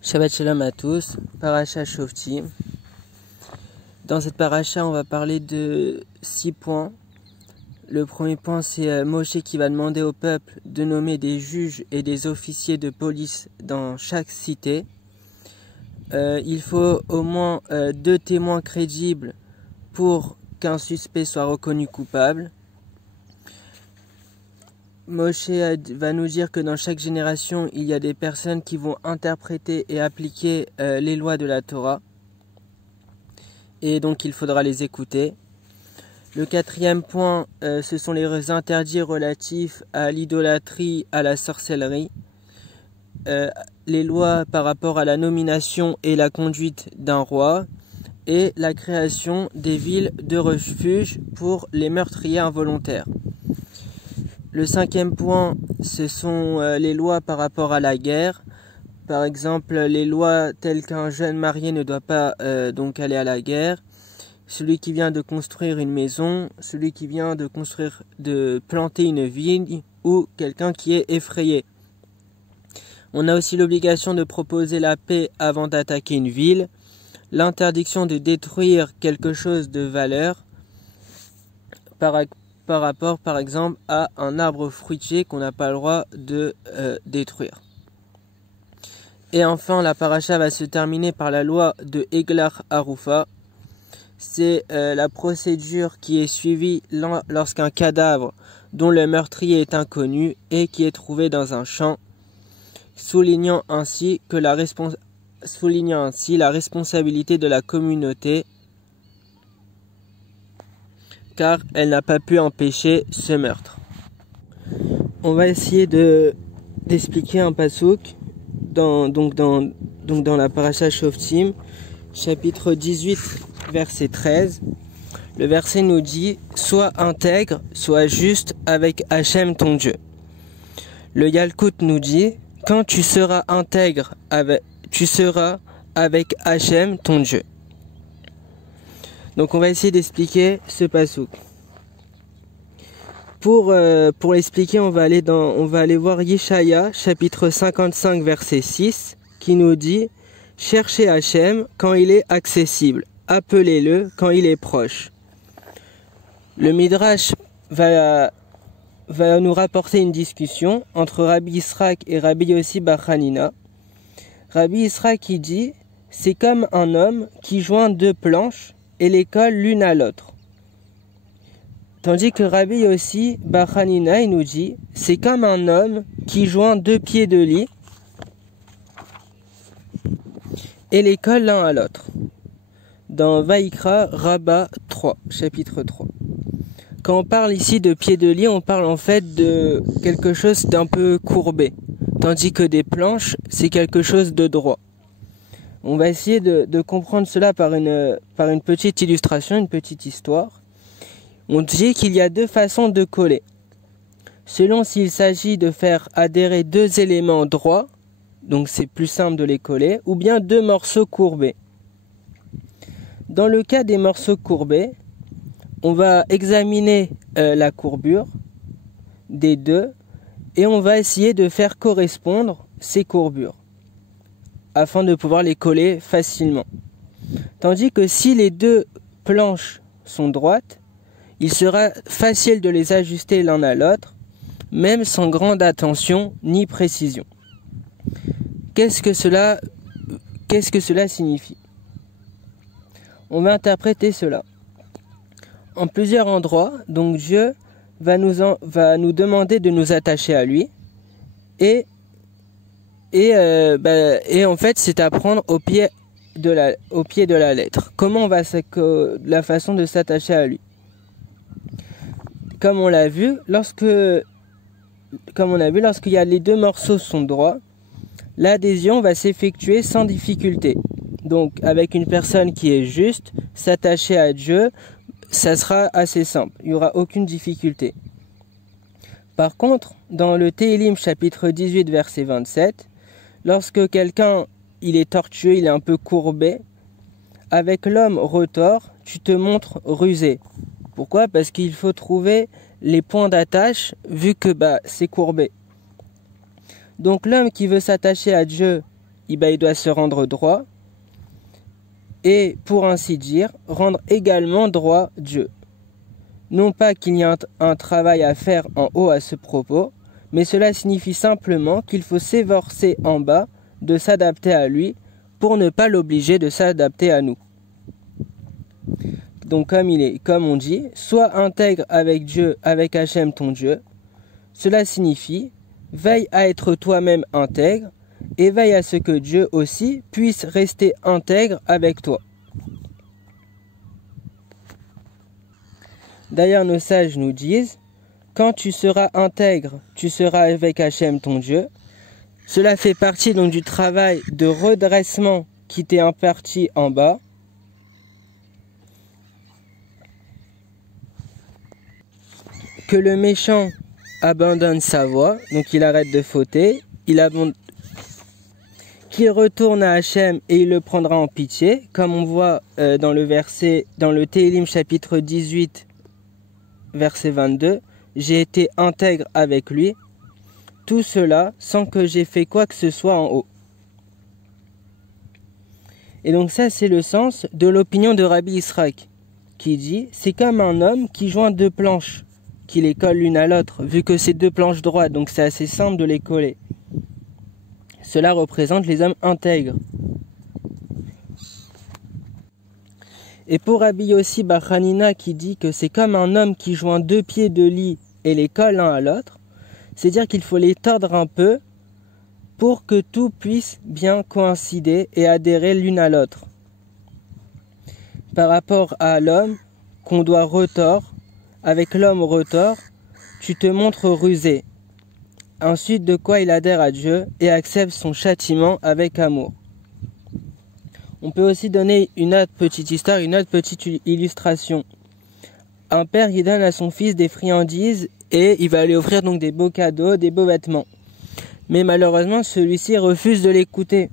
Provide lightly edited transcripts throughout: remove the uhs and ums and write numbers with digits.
Shabbat Shalom à tous, Parasha Shoftim. Dans cette paracha, on va parler de 6 points. Le premier point, c'est Moshe qui va demander au peuple de nommer des juges et des officiers de police dans chaque cité. Il faut au moins 2 témoins crédibles pour qu'un suspect soit reconnu coupable. Moshe va nous dire que dans chaque génération, il y a des personnes qui vont interpréter et appliquer les lois de la Torah. Et donc il faudra les écouter. Le 4e point, ce sont les interdits relatifs à l'idolâtrie, à la sorcellerie. Les lois par rapport à la nomination et la conduite d'un roi. Et la création des villes de refuge pour les meurtriers involontaires. Le 5e point, ce sont les lois par rapport à la guerre. Par exemple, les lois telles qu'un jeune marié ne doit pas donc aller à la guerre. Celui qui vient de construire une maison, celui qui vient de planter une vigne ou quelqu'un qui est effrayé. On a aussi l'obligation de proposer la paix avant d'attaquer une ville. L'interdiction de détruire quelque chose de valeur. Par rapport, par exemple, à un arbre fruitier qu'on n'a pas le droit de détruire. Et enfin, la paracha va se terminer par la loi de Eglar Harufa. C'est la procédure qui est suivie lorsqu'un cadavre dont le meurtrier est inconnu et qui est trouvé dans un champ, soulignant ainsi la responsabilité de la communauté, car elle n'a pas pu empêcher ce meurtre. On va essayer d'expliquer un pasouk dans la paracha Shoftim, chapitre 18, verset 13. Le verset nous dit « Sois intègre, sois juste avec Hachem ton Dieu ». Le Yalkut nous dit « Quand tu seras intègre, tu seras avec Hachem ton Dieu ». Donc on va essayer d'expliquer ce pasouk. Pour l'expliquer, on va aller voir Yeshaya, chapitre 55, verset 6, qui nous dit « Cherchez Hachem quand il est accessible, appelez-le quand il est proche ». Le Midrash va nous rapporter une discussion entre Rabbi Israq et Rabbi Yossi bar Hanina. Rabbi Israq qui dit « C'est comme un homme qui joint 2 planches et les colle l'une à l'autre ». Tandis que Rabbi Yossi bar Hanina il nous dit « C'est comme un homme qui joint 2 pieds de lit et les colle l'un à l'autre ». Dans Vaïkra Rabba 3, chapitre 3. Quand on parle ici de pieds de lit, on parle en fait de quelque chose d'un peu courbé, tandis que des planches, c'est quelque chose de droit. On va essayer de comprendre cela par une petite illustration, une petite histoire. On dit qu'il y a 2 façons de coller. Selon s'il s'agit de faire adhérer 2 éléments droits, donc c'est plus simple de les coller, ou bien 2 morceaux courbés. Dans le cas des morceaux courbés, on va examiner la courbure des 2 et on va essayer de faire correspondre ces courbures afin de pouvoir les coller facilement. Tandis que si les 2 planches sont droites, il sera facile de les ajuster l'un à l'autre, même sans grande attention ni précision. Qu'est-ce que cela signifie ? On va interpréter cela. En plusieurs endroits, donc Dieu va nous demander de nous attacher à lui et en fait c'est à prendre au pied de la lettre. Comment la façon de s'attacher à lui? Comme on l'a vu, lorsqu'il y a les 2 morceaux sont droits, l'adhésion va s'effectuer sans difficulté. Donc avec une personne qui est juste, s'attacher à Dieu, ça sera assez simple, il n'y aura aucune difficulté. Par contre, dans le Téhilim chapitre 18 verset 27, lorsque quelqu'un il est tortueux, il est un peu courbé, avec l'homme retors, tu te montres rusé. Pourquoi ? Parce qu'il faut trouver les points d'attache vu que c'est courbé. Donc l'homme qui veut s'attacher à Dieu il doit se rendre droit et, pour ainsi dire, rendre également droit Dieu. Non pas qu'il y ait un travail à faire en haut à ce propos, mais cela signifie simplement qu'il faut s'efforcer en bas de s'adapter à lui pour ne pas l'obliger de s'adapter à nous. Donc comme on dit, sois intègre avec Dieu, avec Hachem ton Dieu. Cela signifie, veille à être toi-même intègre et veille à ce que Dieu aussi puisse rester intègre avec toi. D'ailleurs, nos sages nous disent, quand tu seras intègre, tu seras avec Hachem ton Dieu. Cela fait partie donc du travail de redressement qui t'est imparti en bas. Que le méchant abandonne sa voie, donc il arrête de fauter, qu'il retourne à Hachem et il le prendra en pitié, comme on voit dans le Télim chapitre 18, verset 22, j'ai été intègre avec lui, tout cela sans que j'ai fait quoi que ce soit en haut. Et donc ça c'est le sens de l'opinion de Rabbi Israq, qui dit, c'est comme un homme qui joint deux planches, qui les colle l'une à l'autre, vu que c'est deux planches droites, donc c'est assez simple de les coller. Cela représente les hommes intègres. Et pour Rabbi Yossi bar Hanina qui dit que c'est comme un homme qui joint deux pieds de lit et les colle l'un à l'autre, c'est-à-dire qu'il faut les tordre un peu pour que tout puisse bien coïncider et adhérer l'une à l'autre. Par rapport à l'homme qu'on doit retordre, avec l'homme retors, tu te montres rusé. Ensuite de quoi il adhère à Dieu et accepte son châtiment avec amour. On peut aussi donner une autre petite histoire, une autre petite illustration. Un père il donne à son fils des friandises et il va lui offrir donc des beaux cadeaux, des beaux vêtements. Mais malheureusement celui-ci refuse de l'écouter.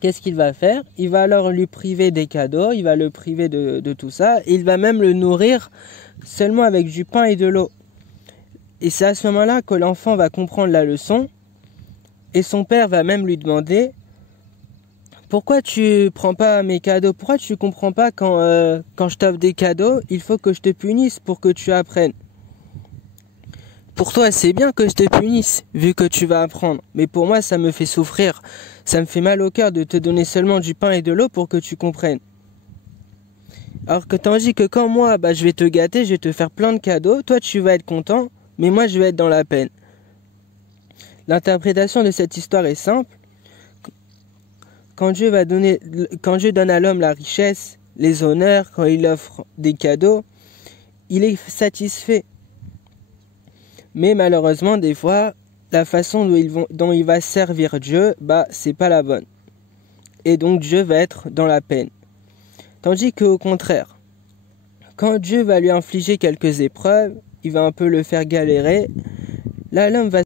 Qu'est-ce qu'il va faire? Il va alors lui priver des cadeaux, il va le priver de tout ça, et il va même le nourrir seulement avec du pain et de l'eau. Et c'est à ce moment-là que l'enfant va comprendre la leçon, et son père va même lui demander « Pourquoi tu prends pas mes cadeaux? Pourquoi tu comprends pas quand je t'offre des cadeaux, il faut que je te punisse pour que tu apprennes? Pour toi, c'est bien que je te punisse, vu que tu vas apprendre. Mais pour moi, ça me fait souffrir. Ça me fait mal au cœur de te donner seulement du pain et de l'eau pour que tu comprennes. Alors que tandis que quand moi, je vais te gâter, je vais te faire plein de cadeaux, toi tu vas être content, mais moi je vais être dans la peine. » L'interprétation de cette histoire est simple. Quand Dieu donne à l'homme la richesse, les honneurs, quand il offre des cadeaux, il est satisfait. Mais malheureusement, des fois, la façon dont il va servir Dieu, c'est pas la bonne. Et donc Dieu va être dans la peine. Tandis qu'au contraire, quand Dieu va lui infliger quelques épreuves, il va un peu le faire galérer, là l'homme va